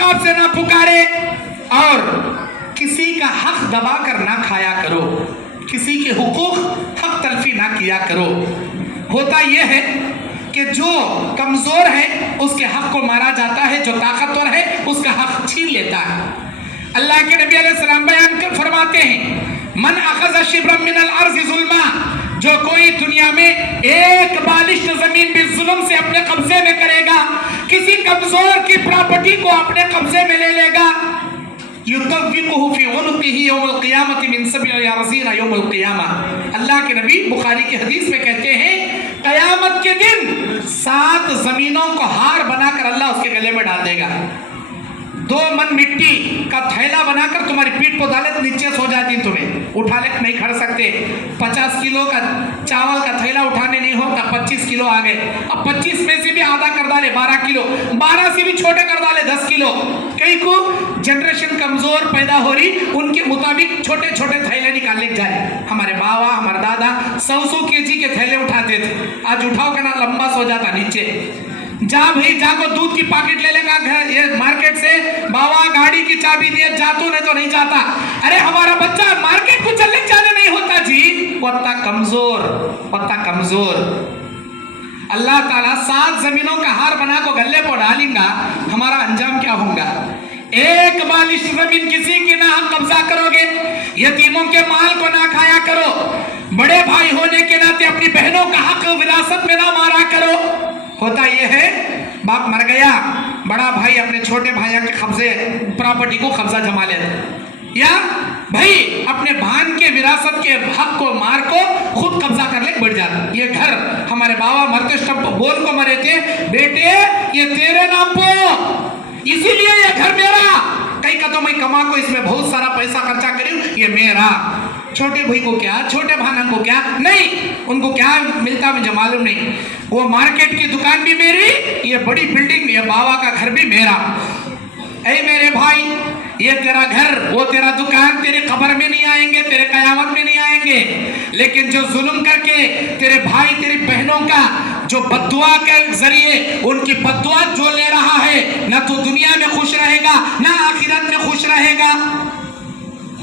औकात से ना पुकारे और किसी का हक दबा कर ना खाया करो, किसी के हुकूक हक तलफी ना किया करो। होता यह है कि जो कमज़ोर है उसके हक को मारा जाता है, जो ताकतवर है उसका हक छीन लेता है। अल्लाह के नबी अलैहिस्सलाम बयान कर फरमाते हैं, मन अखज़ शिब्रम मिनल अर्ज़ि ज़ुल्मा, जो कोई दुनिया में एक बालिश ज़मीन भी जुल्म से अपने कब्जे में करेगा, किसी कमज़ोर की प्रॉपर्टी को अपने कब्जे में ले लेगा, युतव्विक़ुहु फ़ी उनुक़िही यौमल क़ियामति मिन सब'i अरज़ीना यौमल क़ियामा। अल्लाह के नबी बुखारी की हदीस में कहते हैं, क़यामत के दिन 7 ज़मीनों को हार बनाकर अल्लाह उसके गले में डाल देगा। 2 मन मिट्टी का थैला बनाकर तुम्हारी पीठ पर डाले तो नीचे सो जाती, तुम्हें उठा ले नहीं खड़ सकते। 50 किलो का चावल का थैला उठाने नहीं होता, 25 किलो आ गए। अब 25 में से भी आधा कर डाले 12 किलो, 12 से भी छोटे कर डाले 10 किलो। कई को जनरेशन कमजोर पैदा हो रही, उनके मुताबिक छोटे छोटे थैले निकालने जाए। हमारे बाबा हमारे दादा 100 केजी के थैले उठाते थे, आज उठाओ का ना लंबा सो जाता नीचे। जा भाई जाको दूध की पैकेट ले लेगा घर ये मार्केट से, बाबा गाड़ी की चाबी दिए जातो नहीं तो नहीं जाता। अरे हमारा बच्चा मार्केट को चलने जाने नहीं होता जी, पत्ता कमजोर। अल्लाह ताला 7 जमीनों का हार बना को गले पर डालेगा, हमारा अंजाम क्या होगा? एक बालिश जमीन किसी की ना हम कब्जा करोगे, यतीमों के माल को ना खाया करो, बड़े भाई होने के नाते अपनी बहनों का हक विरासत में ना मारा करो। होता यह है, बाप मर गया, बड़ा भाई अपने छोटे भाई के कब्जे प्रॉपर्टी को कब्जा जमा लेता, या भाई अपने भान के विरासत के हक को मार को खुद कब्जा कर ले बढ़ जाता। ये घर हमारे बाबा मरते स्टंप बोल को मरे थे, बेटे ये तेरे नाम पर, इसीलिए ये घर मेरा। कई का तो मैं कमा को इसमें बहुत सारा पैसा खर्चा करूं, ये मेरा। छोटे भाई को क्या, छोटे भाना को क्या नहीं, उनको क्या मिलता मुझे मालूम नहीं। वो मार्केट की दुकान भी मेरी, ये बड़ी बिल्डिंग, ये बाबा का घर भी मेरा। ऐ मेरे भाई, ये तेरा घर वो तेरा दुकान तेरे कब्र में नहीं आएंगे, तेरे कयामत में नहीं आएंगे, लेकिन जो जुल्म करके तेरे भाई तेरी बहनों का जो बद्दुआ के जरिए उनकी बद्दुआ जो ले रहा है, ना तो दुनिया में खुश रहेगा ना आखिरत में खुश रहेगा।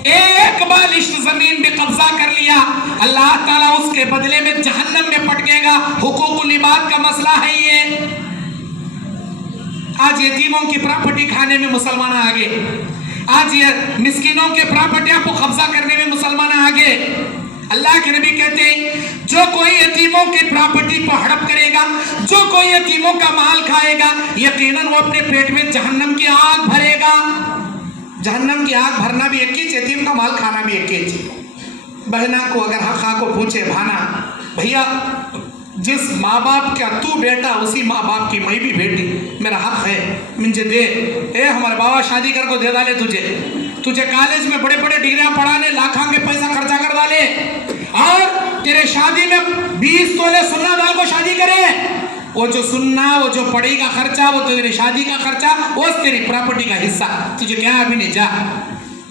एक बालिश जमीन भी कब्जा कर लिया, अल्लाह ताला उसके बदले में जहन्नम में पटकेगा। हुकूकुल इबाद का मसला है ये। आज यतीमों की प्रॉपर्टी खाने में मुसलमान आगे, आज ये मिस्किनों के प्रॉपर्टियां को कब्जा करने में मुसलमान आगे। अल्लाह के नबी कहते हैं, जो कोई यतीमों की प्रॉपर्टी पर हड़प करेगा, जो कोई यतीमों का माल खाएगा, यकीनन वो अपने पेट में जहन्नम की आग भरेगा। जहन्नम की आग भरना भी एक चीज, यतीम का माल खाना भी एक चीज। बहना को अगर हक को पूछे, भाना भैया जिस माँ बाप का तू बेटा उसी माँ बाप की मैं भी बेटी, मेरा हक है मुझे दे। हमारे बाबा शादी कर को दे डाले तुझे कॉलेज में बड़े बड़े डिग्रियां पढ़ाने लाखों के पैसा खर्चा कर डाले, और तेरे शादी में 20 तोले सुन्ना डाल को शादी करे। वो जो सुन्ना, वो जो पढ़ी का खर्चा, वो तेरी शादी का खर्चा, वो तेरी प्रॉपर्टी का हिस्सा, तुझे क्या अभी नहीं जा।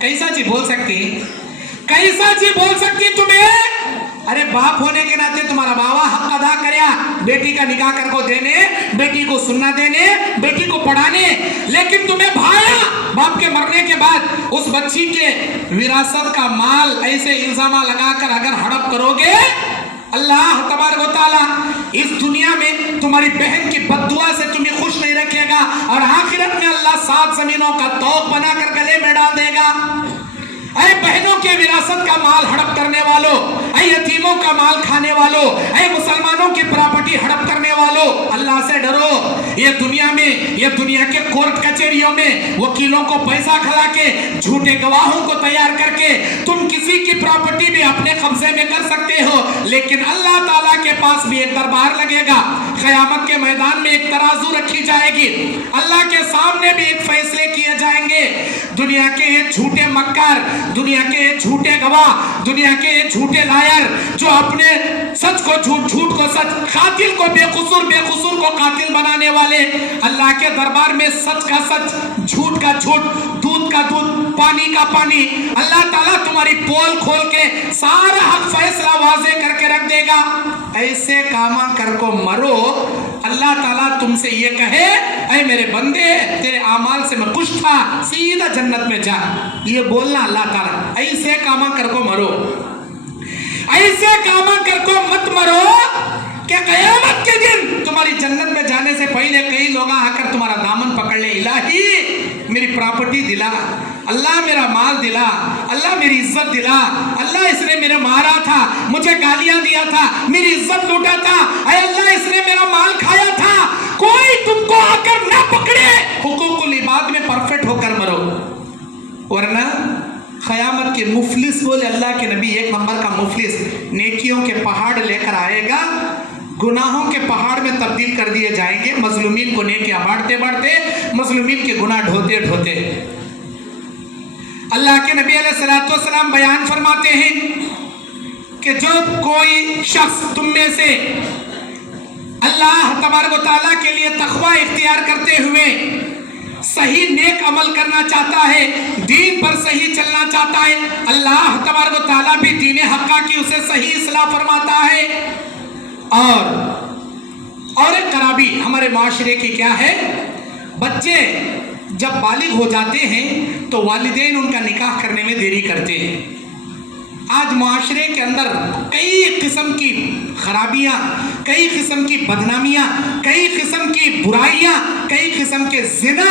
कैसा चीज बोल सकती, कैसा चीज बोल सकती तुम्हें? अरे बाप होने के नाते तुम्हारा बाबा हक अदा करया, बेटी का निकाह कर को देने, बेटी को सुन्ना देने, बेटी को पढ़ाने, लेकिन तुम्हें भाया बाप के मरने के बाद उस बच्ची के विरासत का माल ऐसे इल्जामा लगाकर अगर हड़प करोगे, अल्लाह तबारक व तआला इस दुनिया में तुम्हारी बहन की बद्दुआ से तुम्हें खुश नहीं रखेगा, और आखिरत में अल्लाह 7 जमीनों का तौक बनाकर गले में डाल देगा। ऐ बहनों के विरासत का माल हड़प करने वालों, ऐ यतीमों का माल खाने वालों, ऐ मुसलमानों की प्रॉपर्टी हड़प करने वालों, अल्लाह से डरो। ये दुनिया में, ये दुनिया के कोर्ट कचहरियों में वकीलों को पैसा खिला के, झूठे गवाहों को तैयार करके तुम किसी की प्रॉपर्टी भी अपने कब्जे में कर सकते हो, लेकिन अल्लाह ताला के पास भी एक दरबार लगेगा। क़यामत के मैदान में एक तराजू रखी जाएगी, अल्लाह के सामने भी एक फैसले किए जाएंगे। दुनिया के ये झूठे मक्कार, दुनिया के झूठे गवाह, दुनिया के झूठे लायर, जो अपने सच को झूठ, झूठ को सच, कातिल को बेकसूर, बेकसूर को कातिल बनाने वाले, अल्लाह के दरबार में सच का सच, झूठ का झूठ, दूध का दूध, पानी का पानी, अल्लाह ताला तुम्हारी पोल खोल के सारा हक फैसला वाज़े करके रख देगा। ऐसे कामा कर को मरो, अल्लाह ताला तुमसे ये कहे ऐ मेरे बंदे तेरे आमाल से मैं खुश था, सीधा जन्नत में जा, ये बोलना अल्लाह ताला। ऐसे कामा कर को मरो, ऐसे कामा कर को मत मरो कि क़यामत के दिन तुम्हारी जन्नत में जाने से पहले कई लोग आकर तुम्हारा दामन पकड़ ले, इलाही मेरी प्रॉपर्टी दिला, अल्लाह मेरा माल दिला, अल्लाह मेरी इज्जत दिला, अल्लाह इसने मेरे मारा था, मुझे गालियां दिया था, मेरी इज्जत लूटा था, ऐ अल्लाह इसने मेरा माल खाया था। कोई तुमको आकर ना पकड़े, हुकूकुल इबाद में परफेक्ट होकर मरो, वरना क़यामत के मुफलिस बोले अल्लाह के नबी, एक नंबर का मुफलिस नेकियों के पहाड़ लेकर आएगा, गुनाहों के पहाड़ में तब्दील कर दिए जाएंगे। मजलूमीन को नेकियां बांटते बांटते, मजलूमीन के गुनाह ढोते ढोते। अल्लाह के नबी अलैहिस्सलाम बयान फरमाते हैं कि जो कोई शख्स तुम में से अल्लाह तबारक व तआला के लिए तक़वा इख्तियार करते हुए सही नेक अमल करना चाहता है, दीन पर सही चलना चाहता है, अल्लाह तबारक व तआला भी दीन हक़्क़ा की उसे सही इस्लाह फरमाता है। और एक खराबी हमारे माशरे की क्या है, बच्चे जब बालिग हो जाते हैं तो वालिदैन उनका निकाह करने में देरी करते हैं। आज माशरे के अंदर कई किस्म की खराबियाँ, कई किस्म की बदनामियाँ, कई किस्म की बुराइयाँ, कई किस्म के ज़िना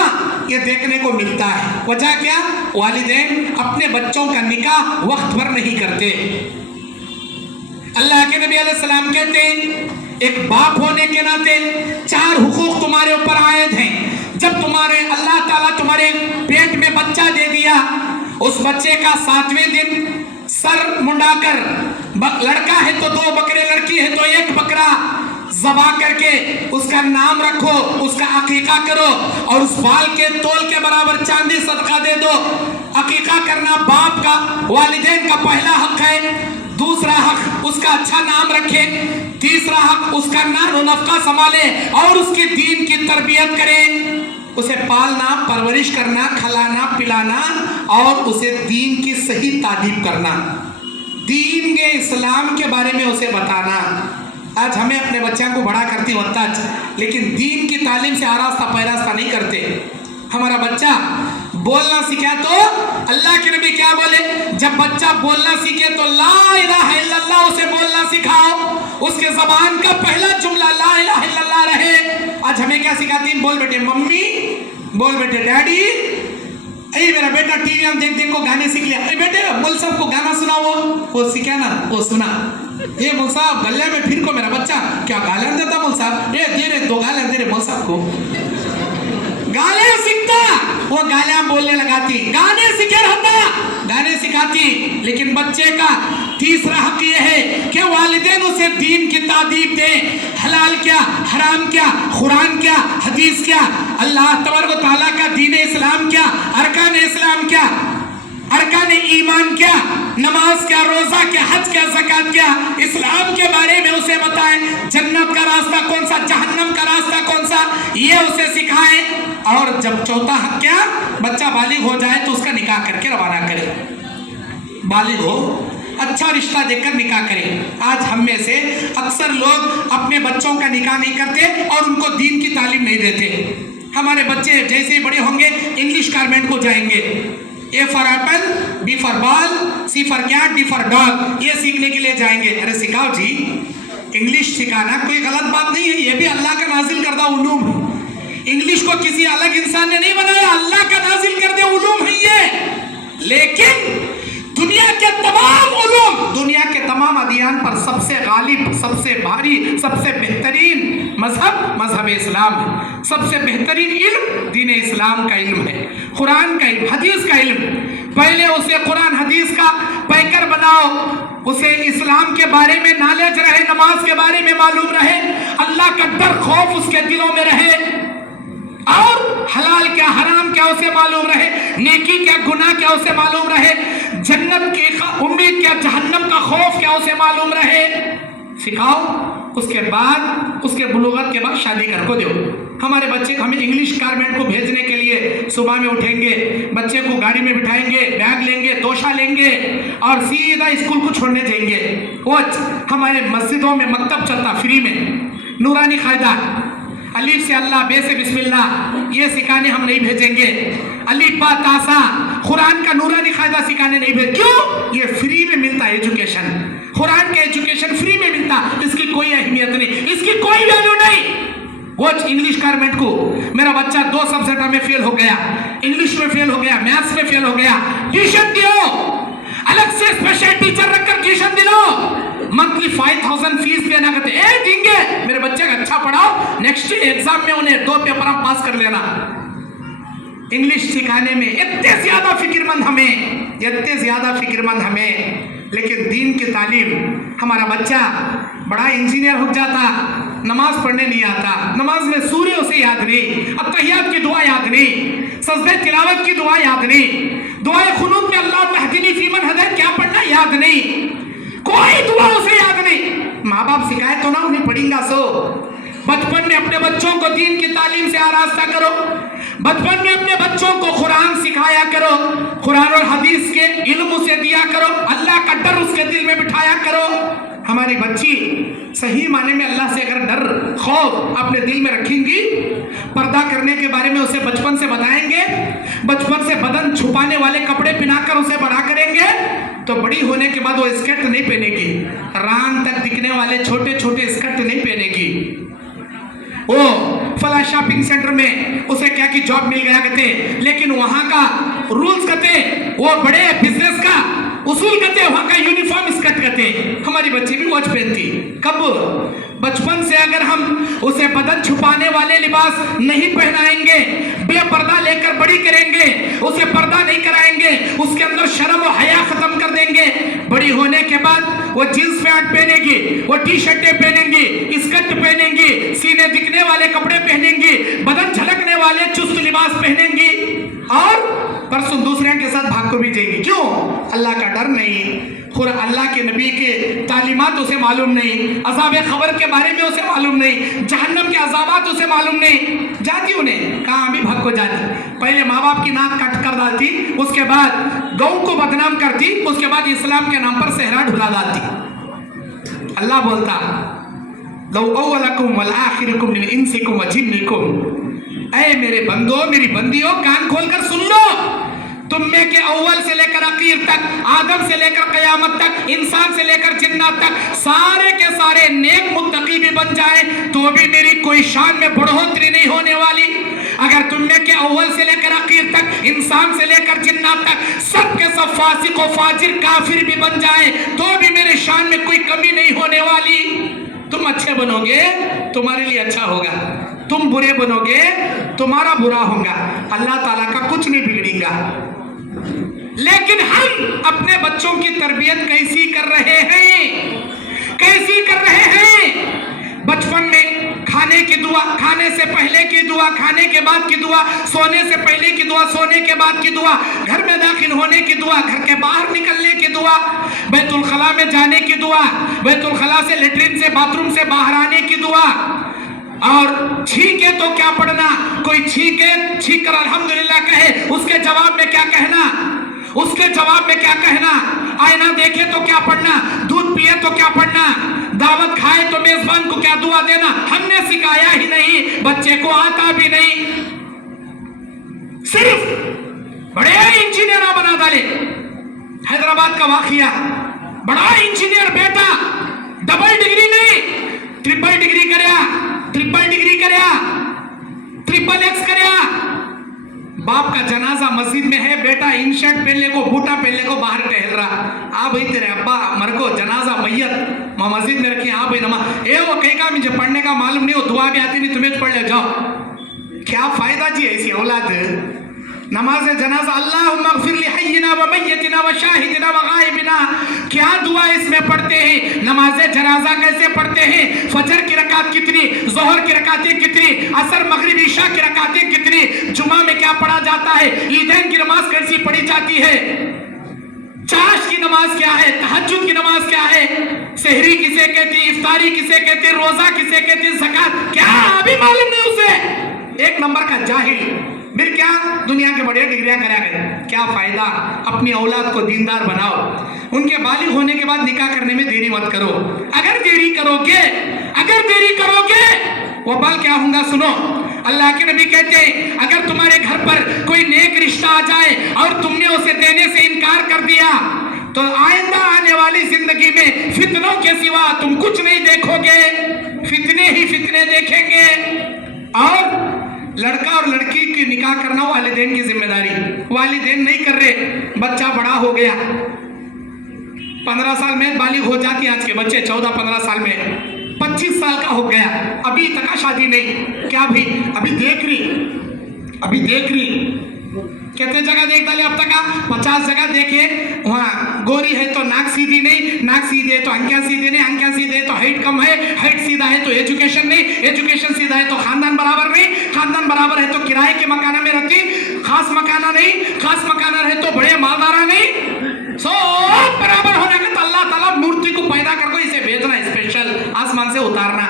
ये देखने को मिलता है। वजह क्या? वालिदैन अपने बच्चों का निकाह वक्त पर नहीं करते। अल्लाह के नबी अलैहिस्सलाम कहते हैं एक बाप होने के नाते 4 हुकूक तुम्हारे ऊपर आयद हैं। जब तुम्हारे अल्लाह ताला तुम्हारे पेट में बच्चा दे दिया, उस बच्चे का 7वें दिन सर मुंडाकर, लड़का है तो 2 बकरे, लड़की है तो 1 बकरा ज़बा करके उसका नाम रखो, उसका अकीका करो और उस बाल के तोल के बराबर चांदी सदका दे दो। अकीका करना बाप का, वालिदैन का पहला हक है। दूसरा हक उसका अच्छा नाम रखे, तीसरा हक उसका नाम नफका संभाले और उसके दीन की तरबियत करे, उसे पालना, परवरिश करना, खिलाना, पिलाना और उसे दीन की सही तालीम करना, दीन के इस्लाम के बारे में उसे बताना। आज हमें अपने बच्चों को बड़ा करती वत्ताज, लेकिन दीन की तालीम से आरास्ता पैरास्ता नहीं करते। हमारा बच्चा बोलना सीखा तो अल्लाह के नबी क्या बोले, जब बच्चा बोलना सीखे तो ला इलाहा इल्लल्लाह उसे बोलना सिखाओ, उसके ज़बान का पहला जुमला ला इलाहा इल्लल्लाह रहे। आज हमें क्या सिखाती हैं? बोल बेटे मम्मी, बोल बेटे डैडी। अरे मेरा बेटा टीवी में देख देख को गाने सीख लिया, अरे बेटे मुल साहब को गाना सुनाओ, वो सीखा ना, वो सुना। ये मुल साहब गले में फिर को मेरा बच्चा क्या गालियां देता, मुल साहब ये दे रहे 2 गालियां दे रहे मुल साहब को, गालियां सीखता, वो गालियां बोलने लगाती, गाने सीखे रहता, गाने सिखाती। लेकिन बच्चे का तीसरा हक ये है कि वालिदैन उसे दीन की तादीब दे, हलाल क्या, हराम क्या, कुरान क्या, हदीस क्या, अल्लाह तबारक व तआला का दीन इस्लाम क्या, अरकान इस्लाम क्या, अरकान ईमान क्या, नमाज क्या, रोजा क्या, हज क्या, ज़कात क्या, इस्लाम के बारे में उसे बताएं, जन्नत का रास्ता कौन सा, जहन्नम का रास्ता कौन सा, ये उसे सिखाएं। और जब चौथा हक क्या, बच्चा बालिग हो जाए तो उसका निकाह करके रवाना करे, बालिग हो अच्छा रिश्ता देकर निकाह करें। आज हम में से अक्सर लोग अपने बच्चों का निकाह नहीं करते और उनको दीन की तालीम नहीं देते। हमारे बच्चे जैसे ही बड़े होंगे इंग्लिश गारमेंट को जाएंगे, A for apple, B for ball, C for cat, D for dog, ये सीखने के लिए जाएंगे। अरे सिखाओ जी, इंग्लिश सिखाना कोई गलत बात नहीं है, ये भी अल्लाह का नाजिल करदा उलूम है। इंग्लिश को किसी अलग इंसान ने नहीं बनाया, अल्लाह का नाजिल करदे उलूम है ये। लेकिन दुनिया के तमाम उलूम, दुनिया के तमाम अदियान पर सबसे गालिब, सबसे भारी, सबसे बेहतरीन मजहब मजहब इस्लाम है। सबसे बेहतरीन इल्म दीन इस्लाम का इल्म है, कुरान का इल्म, हदीस का इल्म। पहले उसे कुरान हदीस का पैकर बनाओ, उसे इस्लाम के बारे में नॉलेज रहे, नमाज के बारे में मालूम रहे, अल्लाह का डर खौफ उसके दिलों में रहे, और हलाल क्या हराम क्या उसे मालूम रहे, नेकी क्या गुनाह क्या उसे मालूम रहे, जन्नत की उम्मीद क्या जहन्नम का खौफ क्या उसे मालूम रहे। सिखाओ, उसके बाद उसके बुलूगत के बाद शादी कर को दो। हमारे बच्चे को हमें इंग्लिश गारमेंट को भेजने के लिए सुबह में उठेंगे, बच्चे को गाड़ी में बिठाएंगे, बैग लेंगे, तोशा लेंगे और सीधा स्कूल को छोड़ने जाएंगे। वो हमारे मस्जिदों में मकतब चलता फ्री में, नूरानी कायदा, अलीफ से अल्लाह, बे से बिस्मिल्लाह, ये सिखाने हम नहीं भेजेंगे। अलीफ बा तासा कुरान का नूरानी कायदा सिखाने नहीं भेज। क्यों? ये फ्री में मिलता है एजुकेशन, कुरान का एजुकेशन फ्री में मिलता, इसकी कोई अहमियत नहीं, इसकी कोई वैल्यू नहीं। वो इंग्लिश गारमेंट को, मेरा बच्चा 2 सब्जेक्ट में फेल हो गया, इंग्लिश में फेल हो गया, मैथ्स में फेल हो गया, ट्यूशन दियो, अलग से स्पेशल टीचर रखकर ट्यूशन दिलो, मंथली 5000 फीस देना करते देंगे। मेरे बच्चे का अच्छा पढ़ाओ, नेक्स्ट एग्जाम में उन्हें 2 पेपर हम पास कर लेना। इंग्लिश सिखाने में इतने ज्यादा फिक्रमंद हमें, इतने ज्यादा फिक्रमंद हमें, लेकिन दीन की तालीम, हमारा बच्चा बड़ा इंजीनियर हो जाता, नमाज पढ़ने नहीं आता, नमाज में सूर्य उसे याद नहीं, अत्तहियात की दुआ याद नहीं, सजदे तिलावत की दुआ याद नहीं, दुआए खुनूत में अल्लाह महदिनी फीमन हदैत क्या पढ़ना याद नहीं, कोई दुआ उसे याद नहीं। माँ बाप सिखाए तो ना उन्हें पढ़ेगा। सो बचपन में अपने बच्चों को दीन की तालीम से आरास्ता करो, बचपन में अपने बच्चों को कुरान सिखाया करो, कुरान और हदीस के इल्म उसे दिया करो, अल्लाह का डर उसके दिल में बिठाया करो। हमारी बच्ची सही माने में अल्लाह से अगर डर खौफ अपने दिल में रखेंगी, पर्दा करने के बारे में उसे बचपन से बताएंगे, बचपन से बदन छुपाने वाले कपड़े पहनाकर उसे बड़ा करेंगे, तो बड़ी होने के बाद वो स्कर्ट नहीं पहनेगी, रान तक दिखने वाले छोटे छोटे स्कर्ट नहीं पहनेगी। वो फला शॉपिंग सेंटर में उसे क्या कि जॉब मिल गया कहते, लेकिन वहां का रूल्स कहते, वो बड़े बिजनेस का उसूल कहते, वहां का यूनिफॉर्म स्कर्ट कहते। हमारी बच्ची भी वॉच पहनती, कब? बचपन से अगर हम उसे बदन छुपाने वाले लिबास नहीं पहनाएंगे, बेपर्दा लेकर बड़ी करेंगे, उसे पर्दा नहीं कराएंगे, उसके अंदर शर्म और हया खत्म कर देंगे, बड़ी होने के बाद वो जींस पैंट पहनेगी, वो टी शर्टें पहनेंगी, स्कर्ट पहनेंगी, सीने दिखने वाले कपड़े पहनेंगी, बदन झलकने वाले चुस्त लिबास पहनेंगी, और परसों दूसरे के साथ भाग को भी जाएगी। क्यों? अल्लाह का डर नहीं, खुद अल्लाह के नबी के तालीमात उसे मालूम नहीं, अज़ाब खबर के बारे में उसे मालूम नहीं, जहन्नम के अज़ाबात उसे मालूम नहीं, जाती उन्हें कहाँ भी भाग को जाती। पहले माँ बाप की नाक कट कर डालती, उसके बाद गौ को बदनाम करती, उसके बाद इस्लाम के नाम पर सहरा ढुला डालती। अल्लाह बोलता, लौ अव्वलकुम वल आखिरकुम मिन इंसिकुम व जिन्निकुम, ऐ मेरे बंदो, मेरी बंदियों, कान खोलकर सुन लो, तुम में के अव्वल से लेकर आखिर तक, आदम से लेकर कयामत तक, इंसान से लेकर जिन्नात तक, सारे के सारे नेक मुत्तकी भी बन जाए तो भी मेरी कोई शान में बढ़ोतरी नहीं होने वाली। अगर तुम में के अव्वल से लेकर आखिर तक, इंसान से लेकर जिन्नात तक, सब के सब फासिक और फाजिर काफिर भी बन जाए तो भी मेरे शान में कोई कमी नहीं होने वाली। तुम अच्छे बनोगे तुम्हारे लिए अच्छा होगा, तुम बुरे बनोगे तुम्हारा बुरा होगा, अल्लाह ताला का कुछ नहीं बिगड़ेगा। लेकिन हम अपने बच्चों की तरबियत कैसी कर रहे हैं, कैसी कर रहे हैं? बचपन में खाने की दुआ, खाने से पहले की दुआ, खाने के बाद की दुआ, सोने से पहले की दुआ, सोने के बाद की दुआ, घर में दाखिल होने की दुआ, घर के बाहर निकलने की दुआ, बैतुल खला में जाने की दुआ, बैतुल खला से लेटरिन से बाथरूम से बाहर आने की दुआ, और छींके तो क्या पढ़ना, कोई छींके छींक कर अल्हम्दुलिल्लाह कहे, उसके जवाब में क्या कहना, उसके जवाब में क्या कहना, आईना देखे तो क्या पढ़ना, दूध पिए तो क्या पढ़ना, दावत खाए तो मेजबान को क्या दुआ देना, हमने सिखाया ही नहीं, बच्चे को आता भी नहीं, सिर्फ बड़े इंजीनियर बना डाले। हैदराबाद का वाकया, बड़ा इंजीनियर बेटा, डबल डिग्री नहीं ट्रिपल डिग्री करया, ट्रिपल डिग्री करया, ट्रिपल एक्स करया, बाप का जनाजा मस्जिद में है, बेटा इन शर्ट पहनने को, बूटा पहनने को बाहर टहल रहा, आ भाई तेरे अब्बा मर को जनाजा मैयत मस्जिद में रखी, हाँ भाई नमाज, ए वो कहेगा मुझे पढ़ने का मालूम नहीं, वो दुआ भी आती नहीं, तुम्हें पढ़ ले जाओ। क्या फायदा जी ऐसी औलाद? नमाज जनाजा, अल्लाहुम्मा अग़फिर लि हय्यिना व मय्यितिना व शाहिदिना व गायबिना, क्या दुआ इसमें पढ़ते हैं? नमाज जनाजा कैसे पढ़ते हैं? फजर की रकात कितनी, ज़ोहर की रकातें कितनी, असर मगरिब ईशा की रकातें कितनी, जुमा में क्या पढ़ा जाता है, ईदैन की नमाज कैसी पढ़ी जाती है, चाश की نماز کیا ہے, تہجد کی نماز کیا ہے, سحری کسے کہتی, افطاری کسے کہتی, روزہ کسے کہتی, زکات کیا ابھی معلوم نہیں اسے. ایک نمبر کا جاہل. پھر کیا دنیا کے بڑے ڈگریاں کرا گئے, کیا فائدہ. اپنی اولاد کو دیندار بناؤ, ان کے بالغ ہونے کے بعد نکاح کرنے میں دیری مت کرو. اگر دیری کرو گے وہ بال کیا ہوں گا سنو. اللہ کے نبی کہتے ہیں اگر تمہارے گھر پر کوئی نیک رشتہ آ جائے اور تم نے اسے دینے سے انکار کر دیا تو آئندہ آنے والی زندگی میں فتنوں کے سوا تم کچھ نہیں دیکھو گے, فتنے ہی فتنے دیکھیں گے. اور لڑکا اور لڑکی کی نکاح کرنا والدین کی ذمہ داری. والدین نہیں کر رہے, بچہ بڑا ہو گیا, 15 سال میں بالغ ہو جاتی ہیں آج کے بچے, 14-15 سال میں, 25 سال کا ہو گیا, ابھی تک شادی نہیں. کیا بھی ابھی دیکھ رہی کہتے جگہ دیکھ ڈالے, اب تک 50 جگہ دیکھے, وہاں گوری ہے تو ناک سیدھی نہیں, ناک سیدھی ہے تو انکیاں سیدھی نہیں, انکیاں سیدھے تو ہائٹ کم ہے, ہائٹ سیدھا ہے تو ایجوکیشن نہیں, ایجوکیشن سیدھا ہے تو خاندان برابر نہیں, خاندان برابر ہے تو کرائے کے مکانہ میں رہتی, خاص مکانہ نہیں, خاص مکانہ رہے تو بڑے مالدارہ نہیں. سب برابر ہونے کا تو اللہ تعالیٰ مورتی کو پیدا کر کو اسے بھیجنا, اسپیشل آسمان سے اتارنا.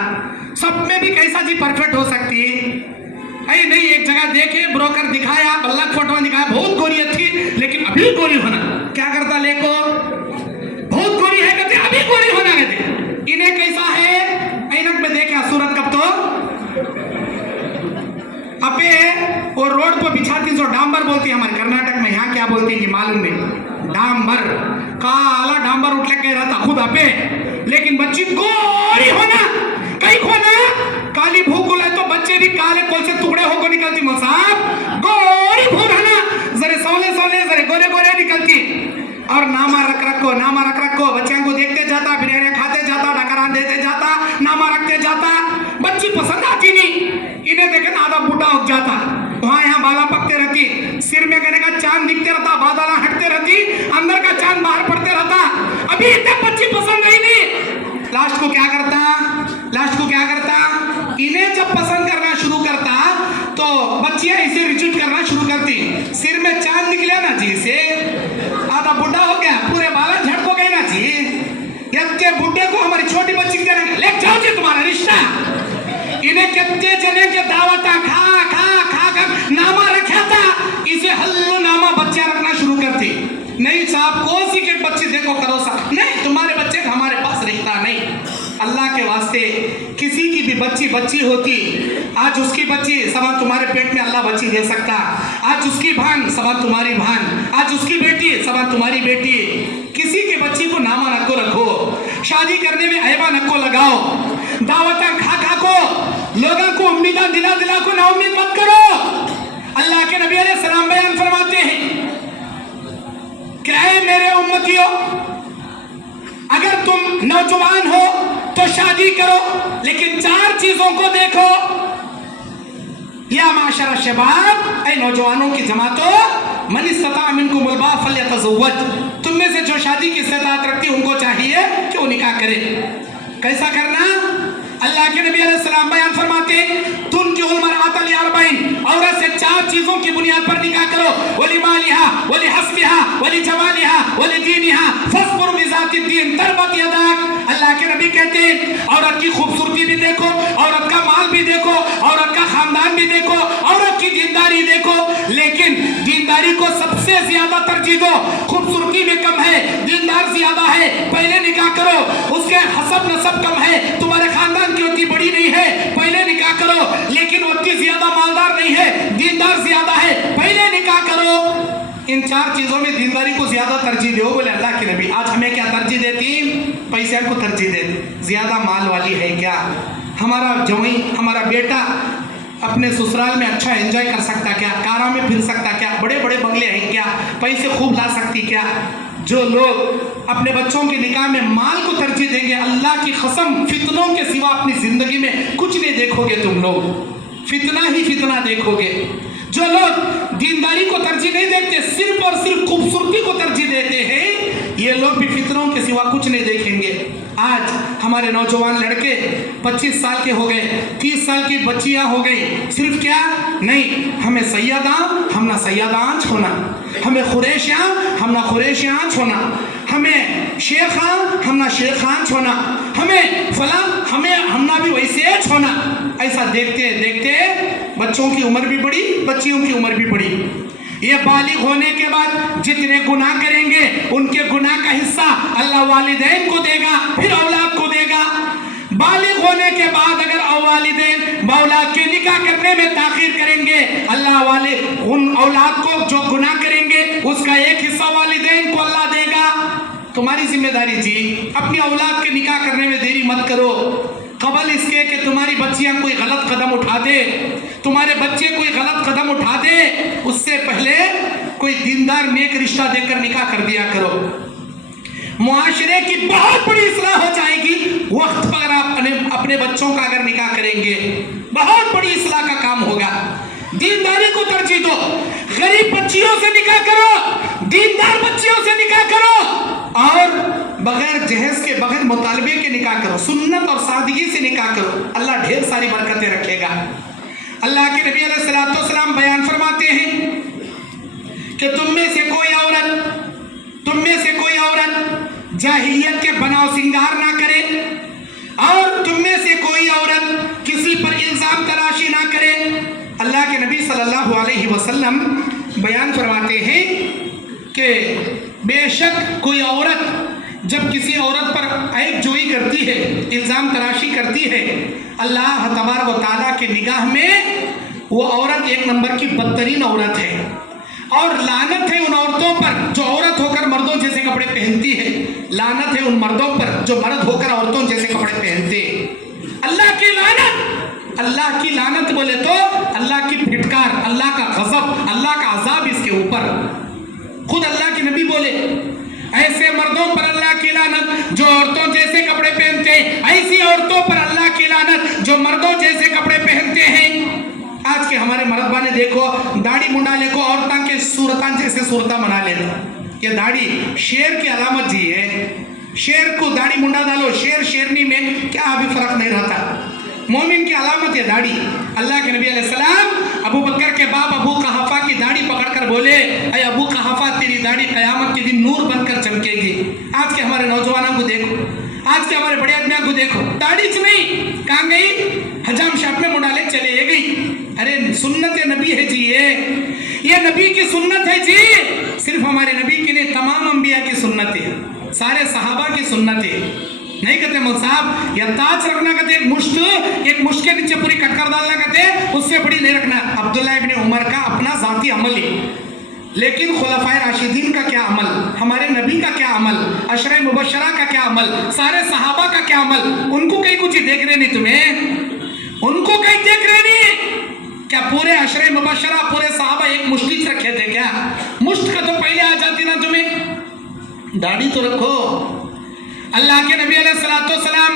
سب میں بھی کیسا جی پرفیکٹ ہو سکتی ہے؟ نہیں, ایک جگہ دیکھے, بروکر دکھایا, اللہ فوٹو میں دکھایا, بہت گوری تھی لیکن ابھی گوری ہونا. کیا کرتا لے کو, بہت گوری ہے کہتے ابھی گوری ہونا کہتے. انہیں کیسا ہے, اینک میں دیکھا صورت کب تو ابے وہ روڈ پر بچھاتی جو ڈامبر بولتی ہے ہمارے کرناٹک میں, یہاں کیا بولتی ہے معلوم نہیں, ڈامبر, کالا ڈامبر اٹھ کے رہتا خود ابے, لیکن بچی گوری ہونا کئی ہونا. کالی بھوکل ہے تو بچے بھی کالے کول سے ٹکڑے ہو کو نکلتی, مصاب گوری بھول ہے نا, ذرے سولے ذرے گورے نکلتی. اور نامہ رکھ رکھو بچیاں کو دیکھتے جاتا, بریاڑیاں کھاتے جاتا, ڈکران دیتے جاتا, نامہ رکھتے جاتا. بچی پسند آتی نہیں, انہیں دیکھے نا آدھا بوٹا اٹھ جاتا, وہاں یہاں بالا پکتے رہتی, سر میں کہنے کا چاند دکھتے رہتا, بادلہ ہٹتے رہتی, اندر کا چاند باہر پڑتے رہتا. ابھی اتنے بچی پسند نہیں. لاسٹ کو کیا کرتا, انہیں جب پسند کرنا شروع کرتا تو بچیاں اسے ریجیکٹ کرنا شروع کرتی. سر میں چاند نکلیا نا جی, اسے آدھا بڈھا ہو گیا, پورے بالا جھڑ کو گئے نا جی. کہتے بڈھے کو ہماری چھوٹی بچی کی طرح لے جاؤ جی تمہارا رشتہ. انہیں کہتے جنے کے دعوتاں کھا نامہ رکھا تھا, اسے ہلو نامہ بچیاں رکھنا شروع کرتی. نہیں صاحب کون سی کے بچی دیکھو کرو صاحب, نہیں تمہارے بچے ہمارے پاس رشتہ نہیں. اللہ کے واسطے کسی کی بھی بچی ہوتی, آج اس کی بچی سبا تمہارے پیٹ میں اللہ بچی دے سکتا, آج اس کی بھان سبا تمہاری بھان, آج اس کی بیٹی سبا تمہاری بیٹی. کسی کے بچی کو نامہ نہ کو رکھو, شادی کرنے میں عیبہ نہ کو لگاؤ, دعوتاں کھا کو لوگوں کو امیداں دلا کو نا امید مت کرو. اللہ کے نبی علیہ السلام بیان فرماتے ہیں کہ اے میرے امتیوں, اگر تم نوجوان ہو تو شادی کرو, لیکن 4 چیزوں کو دیکھو. یا معاشر الشباب, اے نوجوانوں کی جماعتوں, من استطاع منکم الباء فلیتزوج, تم میں سے جو شادی کی استطاعت رکھتی ان کو چاہیے کہ وہ نکاح کرے. کیسا کرنا؟ اللہ کے نبی علیہ السلام بیان فرماتے تنکح المرأة ل40, عورت سے 4 چیزوں کی بنیاد پر نکاح کرو, ولمالها ولحسبها ولجمالها ولدینها فاصبر بذات الدین تربت یداک. اللہ کے نبی کہتے ہیں عورت کی خوبصورتی بھی دیکھو, عورت کا مال بھی دیکھو, عورت کا خاندان بھی دیکھو, عورت کی دینداری دیکھو, لیکن دینداری کو سب سے زیادہ ترجیح دو. خوبصورتی میں کم ہے, دیندار زیادہ ہے, پہلے نکاح کرو. اس کے حسب نسب کم ہے, تمہارے خاندان کی اتنی بڑی نہیں ہے, پہلے نکاح کرو. لیکن اتنی زیادہ مالدار نہیں ہے, دیندار زیادہ ہے, پہلے نکاح کرو. ان 4 چیزوں میں دینداری کو زیادہ ترجیح دو. بولے اللہ کے نبی آج ہمیں کیا ترجیح دیتی, پیسے کو ترجیح دیتی. زیادہ مال والی ہے کیا, ہمارا جوئی ہمارا بیٹا اپنے سسرال میں اچھا انجوائے کر سکتا کیا, کاروں میں پھر سکتا کیا, بڑے بڑے بنگلے ہیں کیا, پیسے خوب لا سکتی کیا. جو لوگ اپنے بچوں کے نکاح میں مال کو ترجیح دیں گے, اللہ کی قسم فتنوں کے سوا اپنی زندگی میں کچھ نہیں دیکھو گے. تم لوگ فتنہ ہی فتنہ دیکھو گے. جو لوگ دینداری کو ترجیح نہیں دیتے, صرف اور صرف خوبصورتی کو ترجیح دیتے ہیں, یہ لوگ بھی فتنوں کے سوا کچھ نہیں دیکھیں گے. آج ہمارے نوجوان لڑکے 25 سال کے ہو گئے, 30 سال کی بچیاں ہو گئی, صرف کیا نہیں, ہمیں سیداں ہم نہ سیداں چھونا, ہمیں قریشیاں ہم نہ قریشیاں چھونا, हमें शेखां हमना शेखां छोना, हमें फला हमें हमना भी वैसे छोना। ऐसा देखते देखते बच्चों की उम्र भी बढ़ी, बच्चियों की उम्र भी बढ़ी। ये बालिग होने के बाद जितने गुनाह करेंगे उनके गुनाह का हिस्सा अल्लाह वालिदैन को देगा, फिर औलाद को देगा। बालिग होने के बाद अगर वालिदैन औलाद के निकाह करने में ताखीर करेंगे, अल्लाह वाले उन औलाद को जो गुनाह करेंगे उसका एक हिस्सा वालिदैन को अल्लाह देगा। तुम्हारी जिम्मेदारी जी, अपनी औलाद के निकाह करने में देरी मत करो। कबल इसके कि तुम्हारी बच्चियां कोई गलत कदम उठा दे, तुम्हारे बच्चे कोई गलत कदम उठा दे, उससे पहले कोई दीनदार नेक रिश्ता देकर निकाह कर दिया करो। मुआशरे की बहुत बड़ी इस्लाह हो जाएगी वक्त पर आप अपने बच्चों का अगर निकाह करेंगे, बहुत बड़ी इस्लाह का काम होगा। दीनदारी को तरजीह दो, गरीब बच्चियों से निकाह करो, दीनदार बच्चियों से निकाह करो, और बगैर जहेज के बगैर मुतालबे के निकाह करो, सुन्नत और सादगी से निकाह करो। अल्लाह ढेर सारी बरकतें रखेगा। अल्लाह के नबी अलैहिस्सलाम बयान फरमाते हैं कि तुम में से कोई औरत जाहिलियत के बनाव सिंगार ना करे, और तुम में से कोई औरत किसी पर इल्जाम तराशी ना करे। अल्लाह के नबी सल्लल्लाहु अलैहि वसल्लम बयान फरमाते हैं कि बेशक कोई औरत जब किसी औरत पर ऐब जोई करती है, इल्जाम तराशी करती है, अल्लाह तबारक व तआला के निगाह में वो औरत एक नंबर की बदतरीन औरत है। और लानत है उन औरतों पर जो औरत होकर मर्दों जैसे कपड़े पहनती है, लानत है उन मर्दों पर जो मर्द होकर औरतों जैसे कपड़े पहनते हैं। अल्लाह की लानत, अल्लाह की लानत बोले तो अल्लाह की फिटकार, अल्लाह का गजब, अल्लाह का अजाब इसके ऊपर। खुद अल्लाह के नबी बोले, ऐसे मर्दों पर अल्लाह की लानत जो औरतों जैसे कपड़े पहनते हैं, ऐसी औरतों पर अल्लाह की लानत जो मर्दों जैसे कपड़े पहनते हैं। आज के हमारे मर्दबा ने देखो, दाढ़ी मुंडा लेको औरतां के सूरतां जैसे सूरता बना लेना। ये दाढ़ी शेर की अलामत जी है। शेर को दाढ़ी मुंडा डालो, शेर शेरनी में क्या अभी फर्क नहीं रहता। मोमिन की अलामत है दाढ़ी। अल्लाह के नबी अलैहिस्सलाम अबू बकर के बाप अबू कहाफा की दाढ़ी पकड़कर बोले, अरे अबू कहाफा तेरी दाढ़ी कयामत के दिन नूर बनकर चमकेगी। आज के हमारे नौजवानों को देखो, आज के हमारे बड़े आदमियों को देखो, दाढ़ी नहीं, कहाँ गई? हजाम शाप में मुंडा ले चले गई। अरे सुन्नत नबी है जी, ये नबी की सुन्नत है जी। सिर्फ हमारे नबी की नहीं, तमाम अंबिया की सुन्नत है, सारे सहाबा की सुन्नत है। नहीं कहते मौल साहब या ताज रखना, कहते एक मुश्त के नीचे पूरी कटकर डालना, कहते उससे बड़ी नहीं रखना। अब्दुल्लाह इब्ने उमर का अपना जाती अमल है, लेकिन खुलफाए राशिदीन का क्या अमल, हमारे नबी का क्या अमल, अशरे मुबशरा का क्या अमल, सारे सहाबा का क्या अमल, उनको कहीं कुछ देख रहे नहीं तुम्हें, उनको कहीं देख रहे नहीं क्या? पूरे अशरे मुबशरा पूरे सहाबा एक मुश्ती रखे थे क्या? मुश्त का तो पहले आ जाती ना तुम्हें, दाढ़ी तो रखो। अल्लाह के नबी अलैहिस्सलाम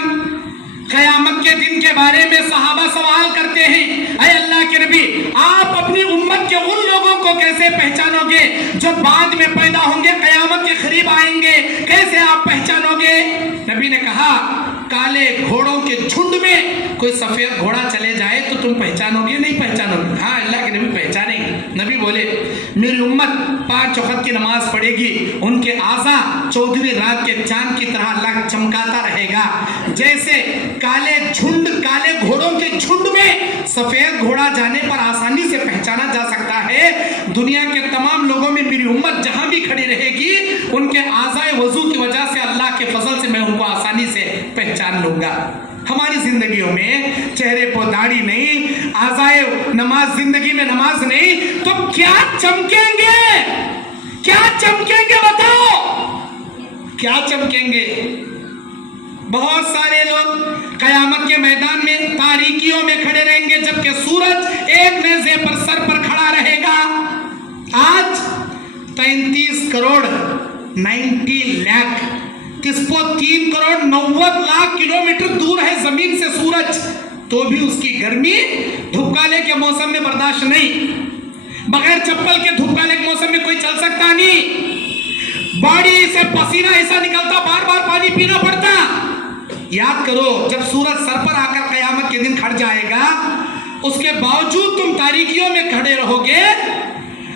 क़यामत के दिन के बारे में सहाबा सवाल करते हैं, अरे अल्लाह के नबी आप अपनी उम्मत के उन लोगों को कैसे पहचानोगे जो बाद में पैदा होंगे, क़यामत के करीब आएंगे, कैसे आप पहचानोगे? नबी ने कहा, काले घोड़ों के झुंड में कोई सफेद घोड़ा चले जाए तो तुम पहचानोगे? नहीं पहचानोगे? हाँ अल्लाह के नबी पहचानेंगे। नबी बोले, मेरी उम्मत 5 वक्त की नमाज पढ़ेगी, उनके आज़ा 14वीं रात के चांद की तरह अल्लाह चमकाता रहेगा। जैसे काले घोड़ों के झुंड में सफेद घोड़ा जाने पर आसानी से पहचाना जा सकता है, दुनिया के तमाम लोगों में मेरी उम्मत जहां भी खड़ी रहेगी, उनके आज़ाए वजू की वजह से अल्लाह के फजल से मैं उनको आसानी से पहचान लूंगा। हमारी जिंदगियों में चेहरे पर दाढ़ी नहीं, आज़ाए नमाज जिंदगी में नमाज नहीं, तो क्या चमकेंगे? क्या चमकेंगे बताओ? क्या चमकेंगे? बहुत सारे लोग कयामत के मैदान में तारीकियों में खड़े रहेंगे, जबकि सूरज एक नेज़े पर सर पर खड़ा रहेगा। आज 33 करोड़ 90 लाख 3 करोड़ 90 लाख किलोमीटर दूर है जमीन से सूरज, तो भी उसकी गर्मी धूपकाले के मौसम में बर्दाश्त नहीं। बगैर चप्पल के धूपकाले के मौसम में कोई चल सकता नहीं। बॉडी से पसीना ऐसा निकलता, बार बार पानी पीना पड़ता। याद करो, जब सूरज सर पर आकर कयामत के दिन खड़ जाएगा, उसके बावजूद तुम तारीकियों में खड़े रहोगे।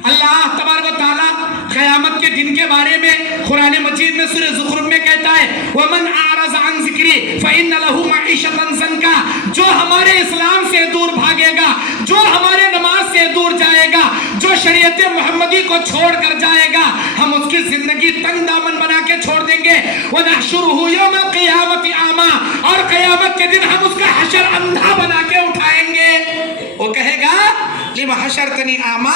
अल्लाह तबारक व तआला कयामत के दिन जिनके बारे में कुरान मजीद में सूरह ज़ुखरुफ में कहता है वमन आरज़ अन ज़िक्री फ़इन्न लहू मईशतन ज़ंका, जो हमारे इस्लाम से दूर भागेगा, जो हमारे नमाज से दूर जाएगा, जो शरीयत मोहम्मदी को छोड़ कर जाएगा, हम उसकी जिंदगी तंग दामन बना के छोड़ देंगे। वनहशुरुहु यौमल क़ियामति आमा, और क़यामत के दिन हम उसका हशर अंधा बना के उठाएंगे। वो कहेगा लिमा हशरतनी आमा,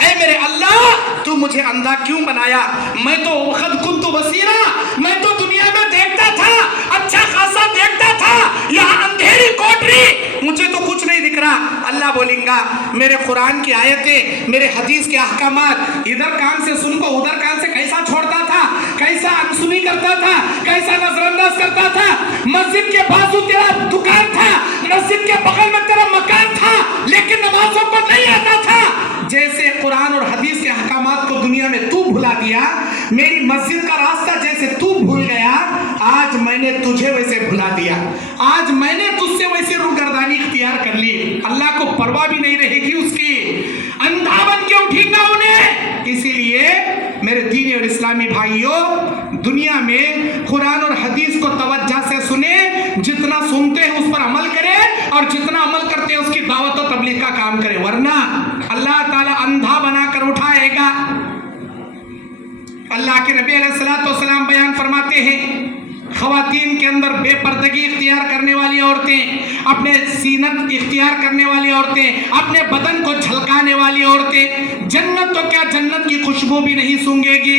ऐ मेरे अल्लाह तू मुझे अंधा क्यों बनाया, मैं तो वक़द कुन्तु बसीरा, मैं तो दुनिया में देखता था, अच्छा खासा देखता था, यहाँ अंधेरी कोठरी, मुझे तो कुछ नहीं दिख रहा। अल्लाह बोलेगा मेरे कुरान की आयतें, मेरे हदीस के अहकामात इधर कान से सुन को उधर कान से कैसा छोड़ता था, कैसा अनसुनी करता था, कैसा नजरअंदाज करता था। मस्जिद के बाजू तेरा दुकान था, मस्जिद के बगल में तेरा मकान था, लेकिन नमाजों को नहीं आता था। जैसे कुरान और हदीस के अहकामात को दुनिया में तू भुला दिया, मेरी मस्जिद का रास्ता जैसे तू भूल गया, आज मैंने तुझे वैसे भुला दिया, आज मैंने तुझसे वैसे रुगर्दानी इख्तियार कर ली। अल्लाह को परवाह भी नहीं रहेगी उसकी, अंधा बन के उठेगा उन्हें। इसीलिए मेरे दीनी और इस्लामी भाइयों, दुनिया में कुरान और हदीस को तवज्जो से सुने, जितना सुनते हैं उस पर अमल करें, और जितना अमल करते हैं उसकी दावत और तबलीग का काम करें, वरना अल्लाह ताला अंधा बनाकर उठाएगा। अल्लाह के नबी अलैहिस्सलाम बयान फरमाते हैं, ख़वातीन के अंदर बेपर्दगी इख्तियार करने वाली औरतें, अपने सीनत इख्तियार करने वाली औरतें, अपने बदन को झलकाने वाली औरतें, जन्नत तो क्या जन्नत की खुशबू भी नहीं सूंघेगी।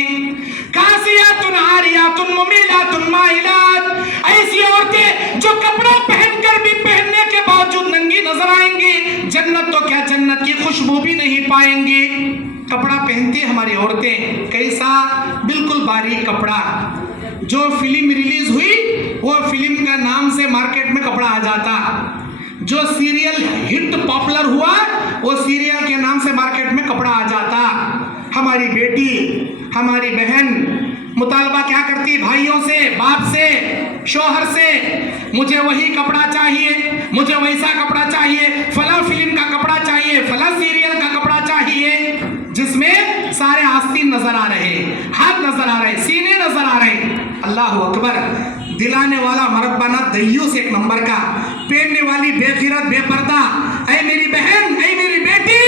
कासियातुन आरियातुन मुमीलातुन माइलात, ऐसी औरतें जो कपड़ा पहनकर भी पहनने के बावजूद नंगी नजर आएंगी, जन्नत तो क्या जन्नत की खुशबू भी नहीं पाएंगी। कपड़ा पहनती हमारी औरतें, कैसा, बिल्कुल बारीक कपड़ा। जो फिल्म रिलीज हुई वो फिल्म का नाम से मार्केट में कपड़ा आ जाता, जो सीरियल हिट पॉपुलर हुआ वो सीरियल के नाम से मार्केट में कपड़ा आ जाता। हमारी बेटी, हमारी बहन मुतालबा क्या करती, भाइयों से, बाप से, शोहर से, मुझे वही कपड़ा चाहिए, मुझे वैसा कपड़ा चाहिए, फला फिल्म का कपड़ा चाहिए, फला सीरियल का कपड़ा चाहिए, जिसमें सारे आस्तीन नजर आ रहे, हाथ नजर आ रहे, सीने नजर आ रहे। अल्लाह अकबर, दिलाने वाला मर्द बना दయ్యూస్ एक नंबर का, पहनने वाली बेगिरत बेपर्दा। ऐ मेरी बहन, ऐ मेरी बेटी,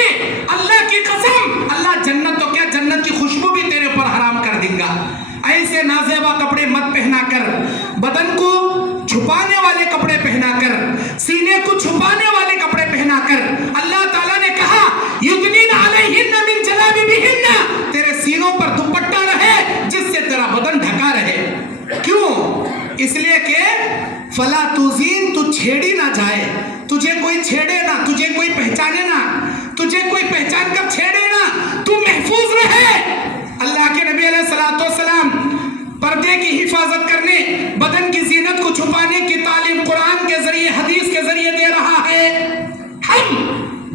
अल्लाह की कसम, अल्लाह जन्नत तो क्या जन्नत की खुशबू भी तेरे ऊपर हराम कर देगा। ऐसे नाजेबा कपड़े मत पहना कर, बदन को छुपाने वाले कपड़े पहना कर, सीने को छुपाने वाले कपड़े पहना कर। अल्लाह ताला ने कहा युदनीना अलैहिन्ना मिन जलाबिबिहिन्ना, तेरे सीनों पर दुपट्टा रहे जिससे तेरा बदन ढका रहे। क्यों? इसलिए कि फला तुजीन, तू छेड़ी ना जाए, तुझे कोई छेड़े ना, तुझे कोई पहचाने ना, तुझे कोई पहचान कर छेड़े ना, तू महफूज रहे। अल्लाह के नबी अलैहिस्सलाम पर्दे की हिफाजत करने, बदन की जीनत को छुपाने की तालीम कुरान के जरिए, हदीस के जरिए दे रहा है। हम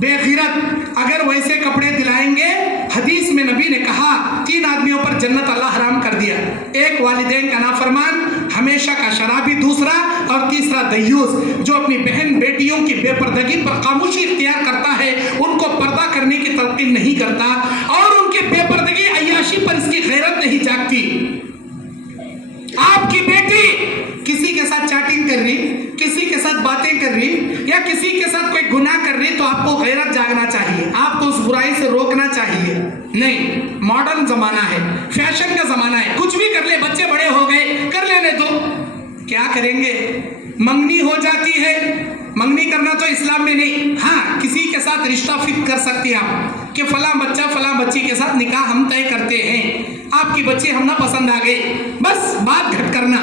बेगिरत अगर वैसे कपड़े दिलाएंगे, हदीस में नबी ने कहा 3 आदमियों पर जन्नत अल्लाह हराम कर दिया। एक वालिदैन का नाफरमान, हमेशा का शराबी दूसरा, और तीसरा दయ్యూస్ जो अपनी बहन बेटियों की बेपर्दगी पर खामोशी इख्तियार करता है, उनको पर्दा करने की तलकीन नहीं करता, और उनकी बेपर्दगी अय्याशी पर इसकी गैरत नहीं जागती। आपकी बेटी किसी के साथ चैटिंग कर रही, किसी के साथ बातें कर रही, या किसी के साथ कोई गुनाह कर रही, तो आपको गैरत जागना चाहिए, आपको उस बुराई से रोकना चाहिए। नहीं, मॉडर्न जमाना है, फैशन का जमाना है, कुछ भी कर ले, बच्चे बड़े हो गए, कर लेने दो। क्या करेंगे? मंगनी हो जाती है, मंगनी करना तो इस्लाम में नहीं। हाँ, किसी के साथ रिश्ता फिक्स कर सकते हैं आप कि फला बच्चा फला बच्ची के साथ निकाह हम तय करते हैं, आपकी बच्ची हम ना पसंद आ गई, बस बात घट करना।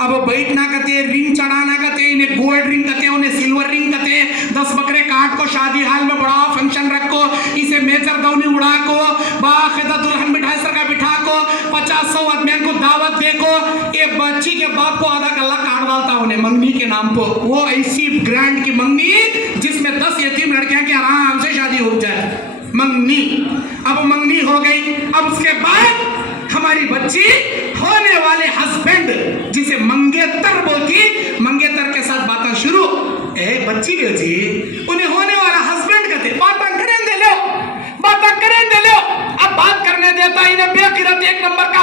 अब बैठना कहते हैं, रिंग चढ़ाना कहते हैं, इन्हें गोल्ड रिंग कहते हैं, उन्हें सिल्वर रिंग कहते हैं, 10 बकरे काट को शादी हाल में बड़ा फंक्शन रखो, इसे मेजर दौनी उड़ा को, बाखिदा दुल्हन मिठाई सर का बिठा को, 50-100 आदमियों को दावत देखो, ये बच्ची के बाप को आधा गला काट डालता उन्हें मंगनी के नाम पर। वो ऐसी ग्रैंड की मंगनी जिसमें 10 यतीम लड़कियां की आराम से शादी हो जाए, मंगनी। अब मंगनी हो गई, अब उसके बाद हमारी बच्ची होने वाले हस्बैंड, जिसे मंगेतर बोलती, मंगेतर के साथ बातें शुरू। एक बच्ची बेची, उन्हें होने वाला हस्बैंड कहते, बातें करें दे लो, बातें करें दे लो। अब बात करने दे वालिदाइन बेगिरत, एक नंबर का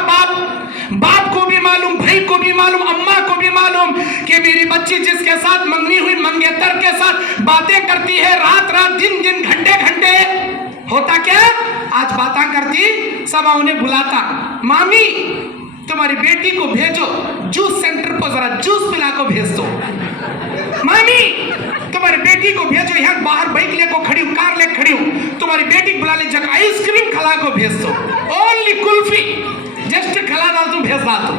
बाप को भी मालूम, भाई को भी मालूम, अम्मा को भी मालूम कि मेरी बच्ची जिसके साथ मंगनी हुई मंगेतर के साथ बातें करती है रात रात दिन दिन घंटे घंटे। होता क्या, आज बातें करती सब उन्हें बुलाता, मामी तुम्हारी बेटी को भेजो जूस सेंटर पर जरा जूस पिला को भेज दो, मामी तुम्हारी बेटी को भेजो यहाँ बाहर बाइक ले को खड़ी हूँ, कार ले खड़ी हूँ, तुम्हारी बेटी को बुला ले जगह आइसक्रीम खिला को भेज दो, ओनली कुल्फी जस्ट खिला डाल तू भेज डाल तू।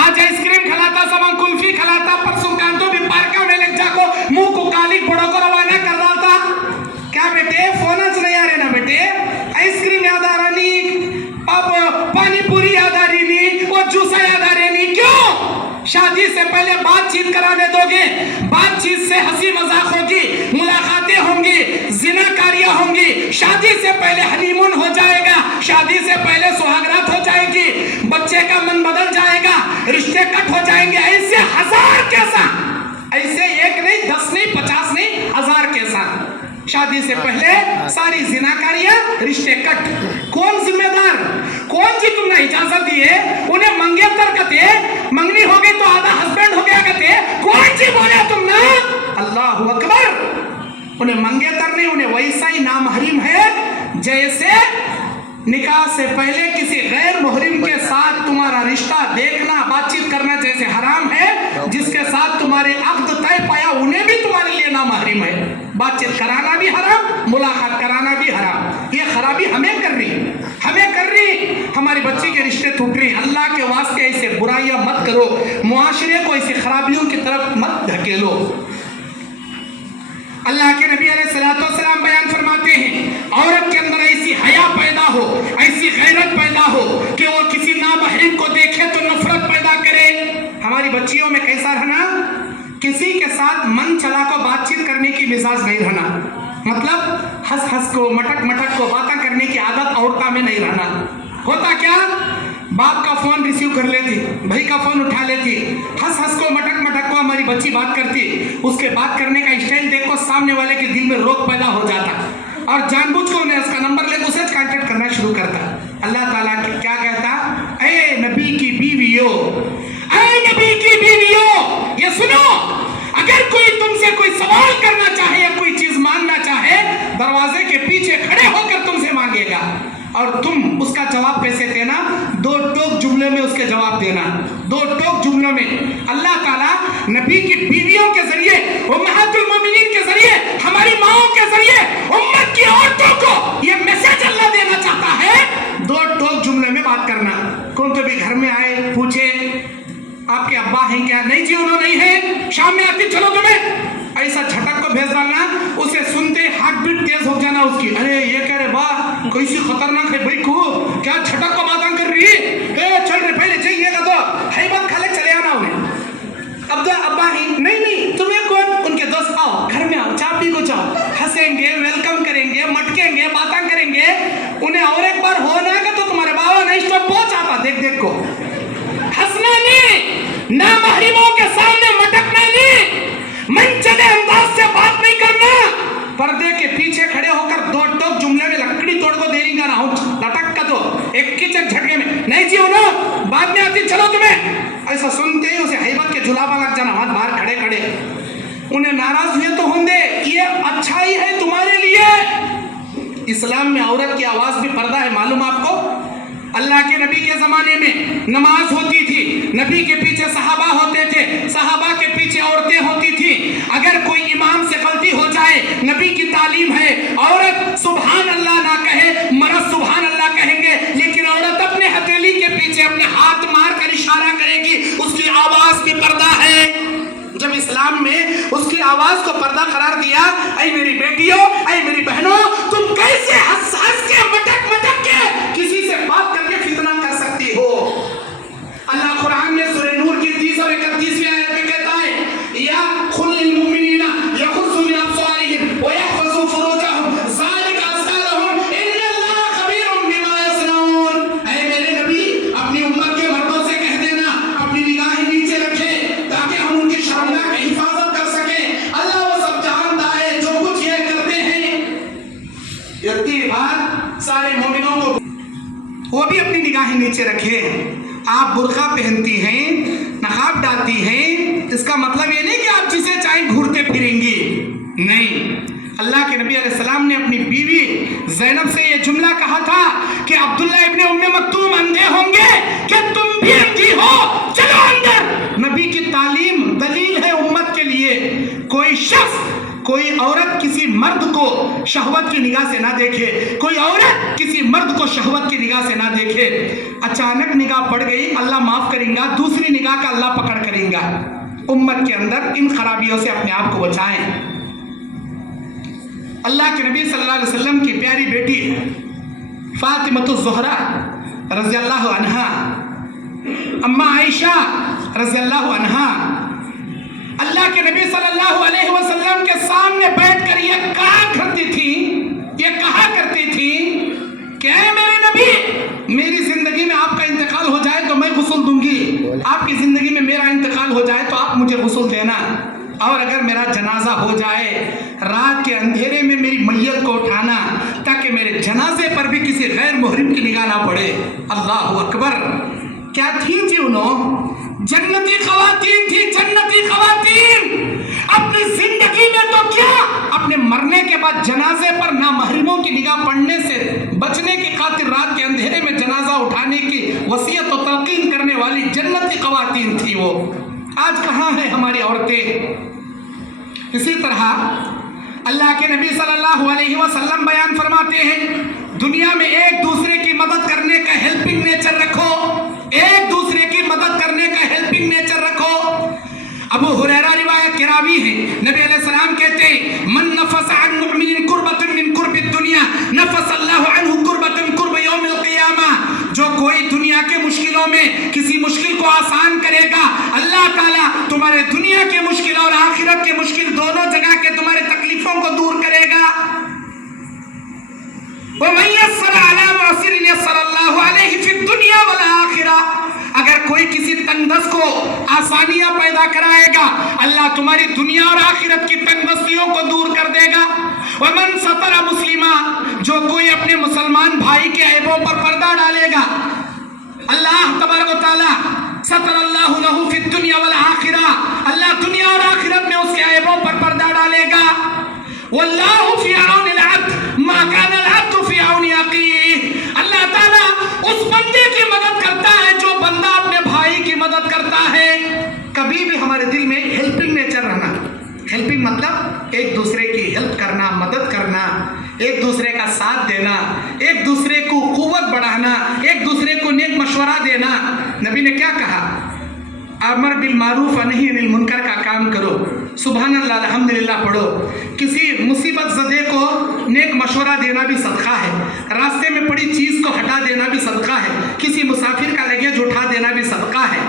आज आइसक्रीम खिलाता, सब कुल्फी खिलाता, परसों कांतों भी पार्का में लग जाको मुंह को काली बड़ों को रवाना कर रहा था। क्या बेटे फोन नहीं आ रहे ना बेटे, आइसक्रीम याद आ रहा नहीं, अब पानी पूरी याद आ रही नहीं, वो जूसा याद आ रही नहीं, क्यों? शादी से पहले बातचीत कराने दोगे, बातचीत से हंसी मजाक होगी, मुलाकातें होंगी, जिनाकारियां होंगी, शादी से पहले हनीमून हो जाएगा, शादी से पहले सुहागरात हो जाएगी, बच्चे का मन बदल जाएगा, रिश्ते कट हो जाएंगे, ऐसे हजार के साथ, ऐसे एक नहीं 10 नहीं 50 नहीं 1000 के साथ। शादी से पहले सारी जिनाकारियां, रिश्ते कट। कौन जिम्मेदार? कौन जी तुमने इजाजत दी है? उन्हें मंगेतर कहते, मंगनी हो गई तो आधा हस्बैंड हो गया कहते, कौन जी बोले तुमने? अल्लाह अकबर। उन्हें मंगेतर नहीं, उन्हें वैसा ही नाम हरीम है जैसे निकाह से पहले किसी गैर मुहरिम के साथ तुम्हारा रिश्ता देखना, बातचीत करना जैसे हराम है, जिसके साथ तुम्हारे अक्द तय पाया उन्हें भी तुम्हारे लिए नाम हरीम है। बातचीत कराना भी हराम, मुलाकात कराना भी हराम। ये खराबी हमें कर रही, हमारी बच्ची के रिश्ते टूट रहे। अल्लाह के वास्ते ऐसे बुराइयां मत करो, मुआशरे को ऐसी खराबियों की तरफ मत धकेलो। अल्लाह के नबी अलैहिस्सलाम बयान फरमाते हैं, औरत के अंदर ऐसी हया पैदा हो, ऐसी गैरत पैदा हो कि वो किसी नामहरीम को देखे तो नफरत पैदा करे। हमारी बच्चियों में कैसा रहना, किसी के साथ मन चला को बातचीत करने की मिजाज नहीं रहना, मतलब हंस हंस को मटक मटक को बातें करने की आदत औरता में नहीं रहना। होता क्या, बाप का फोन रिसीव कर लेती, भाई का फोन उठा लेती, हंस हंस को मटक मटक को हमारी बच्ची बात करती, उसके बात करने का स्टाइल देखो सामने वाले के दिल में रोक पैदा हो जाता और जानबूझ को उन्हें उसका नंबर ले उसे कांटेक्ट करना शुरू करता। अल्लाह ताला क्या कहता, ऐ नबी की बीवियों, ऐ नबी की बीवियों, ये सुनो, अगर कोई तुमसे कोई सवाल करना चाहे या कोई चीज मांगना चाहे, दरवाजे के पीछे खड़े होकर तुमसे मांगेगा और तुम उसका जवाब कैसे देना, 2 टोक जुमले में उसके जवाब देना, 2 टोक जुमलों में। अल्लाह ताला नबी की बीवियों के जरिए, उम्महातुल मोमिनीन के जरिए, हमारी माओं के जरिए उम्मत की औरतों को ये मैसेज अल्लाह देना चाहता है, 2 टोक जुमले में बात करना। कौन तो भी घर में आए पूछे आपके अब्बा हैं क्या, नहीं जी उन्होंने नहीं है, शाम में आती चलो तुम्हें, ऐसा झटक को भेज डालना, उसे सुनते हार्ट बीट तेज हो जाना उसकी, अरे ये कह रहे वाह कैसी खतरनाक है भाई को, क्या झटक को बातें कर रही है, चल रहे पहले जाइएगा तो है बात खाले चले आना उन्हें। अब तो अब्बा ही नहीं तुम्हें कौन, उनके दोस्त आओ घर में आओ चाय पी को जाओ, हंसेंगे, वेलकम करेंगे, मटकेंगे, बातें करेंगे। उन्हें और एक बार हो ना कि तो तुम्हारे बाबा नहीं स्टॉप पहुंच आता, देख को हंसना नहीं, ना महरीमों के सामने मटकना नहीं, मनचले अंदाज से बात नहीं करना, पर्दे के पीछे खड़े होकर 2 टोक जुमले में लकड़ी तोड़ को दे रही ना लटक का तो एक की झटके में, नहीं जी उनो बाद में आती चलो तुम्हें, ऐसा सुनते ही उसे हैबत के जुलाबा लग जाना, हाथ बाहर खड़े खड़े। उन्हें नाराज हुए तो होंगे, ये अच्छा ही है तुम्हारे लिए। इस्लाम में औरत की आवाज भी पर्दा है, मालूम आपको? अल्लाह के नबी के जमाने में नमाज होती थी, नबी के पीछे सहाबा होते थे, सहाबा के पीछे औरतें होती थी। अगर कोई इमाम से गलती हो जाए, नबी की तालीम है, औरत सुभान अल्लाह ना कहे, मर्द सुभान अल्लाह कहेंगे, लेकिन औरत अपने हथेली के पीछे अपने हाथ मार कर इशारा करेगी, उसकी आवाज भी पर्दा है। जब इस्लाम में उसकी आवाज को पर्दा करार दिया, ऐ मेरी बेटियों, ऐ मेरी बहनों, तुम कैसे हंस हंस के मटक मटक के किसी से बात करके फितना कर सकती हो? अल्लाह कुरान में सूरह नूर की 30 और 31वीं आयत में कहता है, या खुलिल मुमिनीना यखुज़ु मिन अब्सारिहिम व यहफ़ज़ु फुरूजहुम ज़ालिका अज़का लहुम इन्नल्लाहा ख़बीरुम बिमा यस्नऊन। ऐ मेरे नबी, अपनी उम्मत के मर्दों से कह देना अपनी निगाहें नीचे रखें ताकि हम उनकी शर्मगाह की हिफाजत कर सकें। अल्लाह वो सब जानता है जो कुछ ये करते हैं। यही बात सारे मोमिनों को وہ بھی اپنی نگاہیں نیچے رکھیں. آپ برقع پہنتی ہیں, نقاب ڈالتی ہیں, اس کا مطلب یہ نہیں کہ آپ جسے چاہیں گھورتے پھریں گی, نہیں. اللہ کے نبی علیہ السلام نے اپنی بیوی زینب سے یہ جملہ کہا تھا کہ عبداللہ ابن ام مکتوم اندھے ہوں گے کہ تم بھی اندھی ہو, چلو اندر. نبی کی تعلیم دلیل ہے امت کے لیے. کوئی شخص, کوئی عورت کسی مرد کو شہوت کی نگاہ سے نہ دیکھے, کوئی عورت کسی مرد کو شہوت کی نگاہ سے نہ دیکھے. اچانک نگاہ پڑ گئی, اللہ معاف کریں گا, دوسری نگاہ کا اللہ پکڑ کریں گا. امت کے اندر ان خرابیوں سے اپنے آپ کو بچائیں. اللہ کے نبی صلی اللہ علیہ وسلم کی پیاری بیٹی فاطمہ الزہرا رضی اللہ عنہا, اماں عائشہ رضی اللہ عنہا, اللہ کے نبی صلی اللہ علیہ وسلم کے سامنے بیٹھ کر یہ کہا کرتی تھی کہ اے میرے نبی, میری زندگی میں آپ کا انتقال ہو جائے تو میں غسل دوں گی, آپ کی زندگی میں میرا انتقال ہو جائے تو آپ مجھے غسل دینا, اور اگر میرا جنازہ ہو جائے رات کے اندھیرے میں میری میت کو اٹھانا تاکہ میرے جنازے پر بھی کسی غیر محرم کی نگاہ نہ پڑے. اللہ اکبر. کیا تھیں جی انہوں؟ جنتی خواتین تھی, جنتی خواتین. اپنی زندگی میں تو کیا, اپنے مرنے کے بعد جنازے پر نامحرموں کی نگاہ پڑنے سے بچنے کی خاطر رات کے اندھیرے میں جنازہ اٹھانے کی وصیت و تلقین کرنے والی جنتی خواتین تھی وہ. آج کہاں ہیں ہماری عورتیں؟ اسی طرح اللہ کے نبی صلی اللہ علیہ وسلم بیان فرماتے ہیں, دنیا میں ایک دوسرے کی مدد کرنے کا ہیلپنگ نیچر رکھو, ایک دوسرے کی مدد کرنے کا ہیلپنگ نیچر رکھو. ابو ہریرہ روایت کے راوی ہیں, نبی علیہ السلام کہتے ہیں, من نفس عن مؤمن کربۃ من کرب الدنیا نفس اللہ عنہ کربۃ من کرب یوم القیامہ. جو کوئی دنیا کے مشکلوں میں کسی مشکل کو آسان کرے گا, اللہ تعالیٰ تمہارے دنیا کے مشکل اور آخرت کے مشکل دونوں جگہ کے تمہارے تکلیفوں کو دور کرے گا. وَمَن يَسَّرَ عَلَى مُعْسِرٍ يَسَّرَ اللَّهُ عَلَيْهِ فِي الدُّنْيَا وَالْآخِرَةِ. اگر کوئی کسی تنگ دست کو آسانیاں پیدا کرائے گا, اللہ تمہاری دنیا اور آخرت کی تنگ دستیوں کو دور کر دے گا. وَمَن سَتَرَ مُسْلِمًا, جو کوئی اپنے مسلمان بھائی کے عیبوں پر پردہ ڈالے گا, اللہ تبارک و تعالیٰ سَتَرَ اللَّهُ لَهُ فِي الدُّنْيَا وَالْآخِرَةِ, اللہ دنیا اور آخرت میں اس کے عیبوں پر پردہ ڈالے گا. وَاللَّهُ فِي عَوْنِ الْعَبْدِ مَا كَانَ الْعَبْدُ فِي عَوْنِ أَخِيهِ. اللہ تعالیٰ اس بندے کی مدد کرتا ہے جو بندہ اپنے بھائی کی مدد کرتا ہے. کبھی بھی ہمارے دل میں ہیلپنگ نیچر رہنا. ہیلپنگ مطلب ایک دوسرے کی ہیلپ کرنا, مدد کرنا, ایک دوسرے کا ساتھ دینا, ایک دوسرے کو قوت بڑھانا, ایک دوسرے کو نیک مشورہ دینا. نبی نے کیا کہا؟ امر بالمعروف و نہی عن المنکر کا کام کرو, سبحان اللہ الحمدللہ پڑھو. کسی مصیبت زدے کو نیک مشورہ دینا بھی صدقہ ہے, راستے میں پڑی چیز کو ہٹا دینا بھی صدقہ ہے, کسی مسافر کا لگیج اٹھا دینا بھی صدقہ ہے.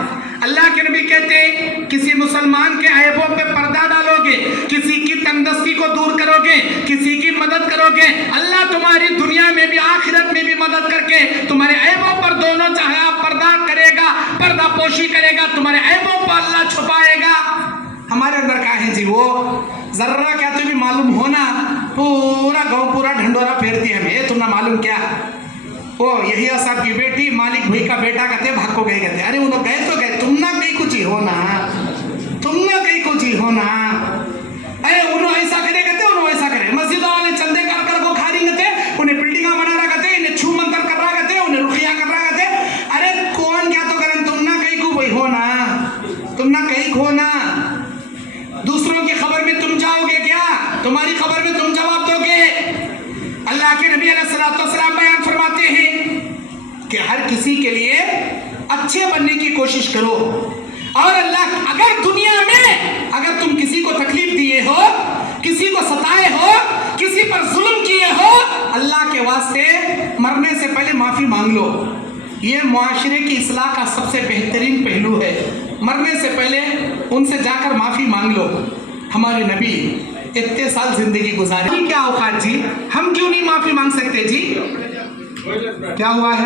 اللہ کے نبی کہتے ہیں کسی مسلمان کے عیبوں پہ پردہ ڈالو گے, کسی کی تنگ دستی کو دور کرو گے, کسی کی مدد کرو گے, اللہ تمہاری دنیا میں بھی آخرت میں بھی مدد کر کے تمہارے عیبوں پر دونوں جہاں پردہ کرے گا, پردہ پوشی کرے گا, تمہارے عیبوں پر اللہ چھپائے گا. ہمارے اندر کیا ہے جی, وہ ذرہ کیا تمہیں معلوم ہونا, پورا گاؤں پورا ڈھنڈورا پھیرتی ہے ہمیں, یہ تم نہ معلوم کیا. وہ یحییٰ صاحب کی بیٹی مالک بھائی کا بیٹا کہتے بھاگ کو گئے, کہتے ارے انہوں گئے تو گئے, تم نہ کہیں کچھ ہی ہونا, تم نہ کہیں کچھ ہی ہونا. ارے انہوں ایسا کرے کہتے, انہوں ایسا کرے, مسجدوں والے چندے کر کو کھا رہی کہتے, انہیں بلڈنگاں بنا رہا کہتے, انہیں چھو منتر کر رہا کہتے, انہیں رقیہ کر رہا کہتے. ارے کون کیا تو کریں, تم نہ کہیں کو بھائی ہونا, تم نہ کہیں کھونا. دوسروں کی خبر میں تم جاؤ گے کیا, تمہاری خبر میں تم جواب دو گے. اللہ کے نبی علیہ السلام بیان فرماتے ہیں کہ ہر کسی کے لیے اچھے بننے کی کوشش کرو, اور اللہ اگر دنیا میں اگر تم کسی کو تکلیف دیے ہو, کسی کو ستائے ہو, کسی پر ظلم کیے ہو, اللہ کے واسطے مرنے سے پہلے معافی مانگ لو. یہ معاشرے کی اصلاح کا سب سے بہترین پہلو ہے. مرنے سے پہلے ان سے جا کر معافی مانگ لو. ہمارے نبی اتنے سال زندگی گزاری, کیا اوقات جی, ہم کیوں نہیں معافی مانگ سکتے جی؟ کیا ہوا ہے؟